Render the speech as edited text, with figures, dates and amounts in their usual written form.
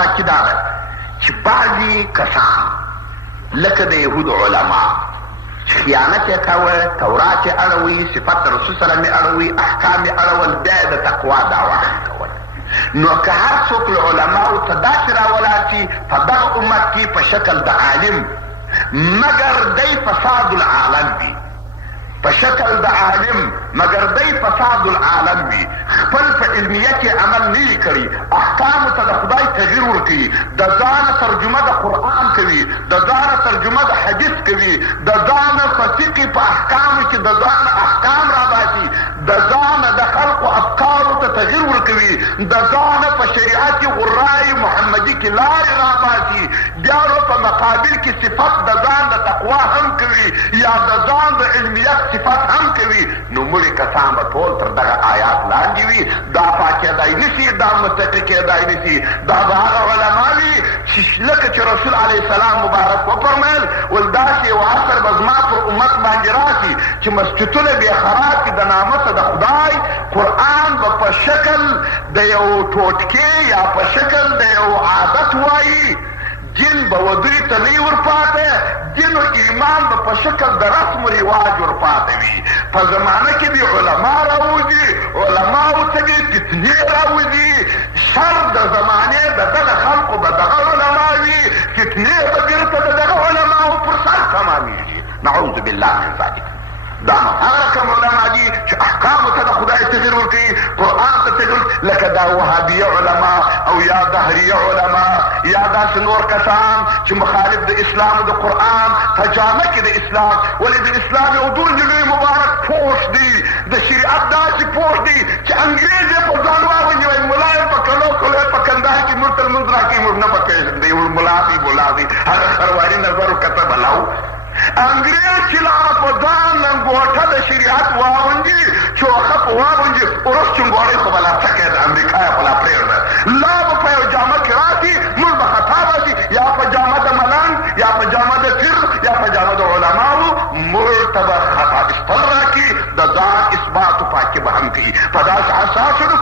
پاکي دا ده چې بعضې کسان لکه د یهودو علما خیانت یې کاوه، تورات یې اړوي، صفت رسول سلام یې اړوي، احکام یې اړول، بیا یې د تقوا دعوا کوله. نو که هر څوک له علماو ته داسې راولاړ شي په دغه امت کې په شکل د عالم، مګر دی فساد العالم وي، په شکل د عالم مګر دی فساد العالم وي، خپل په علمیت یې عمل نه وي کړي، احکامو ته د خدای تغییر ورکوي، د ځانه ترجمه د قرآن کوي، د ځانه ترجمه د حدیث کوي، د ځانه په فقې په احکامو کې د ځانه احکام راباسي، د ځانه د خلقو افکارو ته تغییر ورکوي، د ځانه په شریعت غرای محمدي کې لارې راباسي، بیا په مقابل کې صفت د ځان د تقوا هم کوي یا د ځان د علمیت صفت هم کوي. نو مړي کسان به ټول تر دغه آیات لاندې وي. دا پاکېدای نشي، دا متقي کېدای نشي. دا به هغه علما وي چې لکه چې رسول علیه السلام مبارک وفرمیل ول داسې یو عصر به زما پر امت باندې راشي چې مسجدونه بې خراب کړي د نامته د خدای، قرآن به په شکل د یو ټوټکې یا په شکل د یو عادت وایي، دین به ودرې ته نه ورپاته، دین و ایمان به په شکل د رسم و رواج ورپاته وي. په زمانه کې به علما راوځي، علماو ته به فتنې راوځي، شر د زمانې د دغه خلقو به دغه علما وي، فتنې به بیرته د دغه علماو پر سر تمامیږي. نعوذ بالله من ذلک. دا هغه کوم علما دي چې احکامو ته د خدای تغییر ورکوي، قرآن ته تغییر، لکه دا وهابیه علما او یا دهریه علما یا داسې نور کسان چې مخالف د اسلام او د قرآن په جامه کې د اسلام، ولې د اسلام یو دومره لوی مبارک پوش دی، د شریعت داسې پوش دی چې انګریز یې په ځان واغوندي، وایي ملا یې په کلو کلو یې په کندهار کې موږ ته لمونځ راکوي، موږ نه به پېژندی، ملا دی هغه خرواري نظر وکته بلاو. انګریز چې لاړه په ځان لنګوټه د شریعت واغوندي، چوخه په واغوندي، وروس چنګوړی خو به لا څکې د امریکا یې خو لا پرېږده، لا به په یو جامه کې راشي، موږ به خطا راشي، یا په جامه د ملنګ یا په جامه د پیر یا په جامه د علماو، موږ ته به خطا استل راکړي، د ځان اثبات و پاکي به هم کوي. په داسې حساسو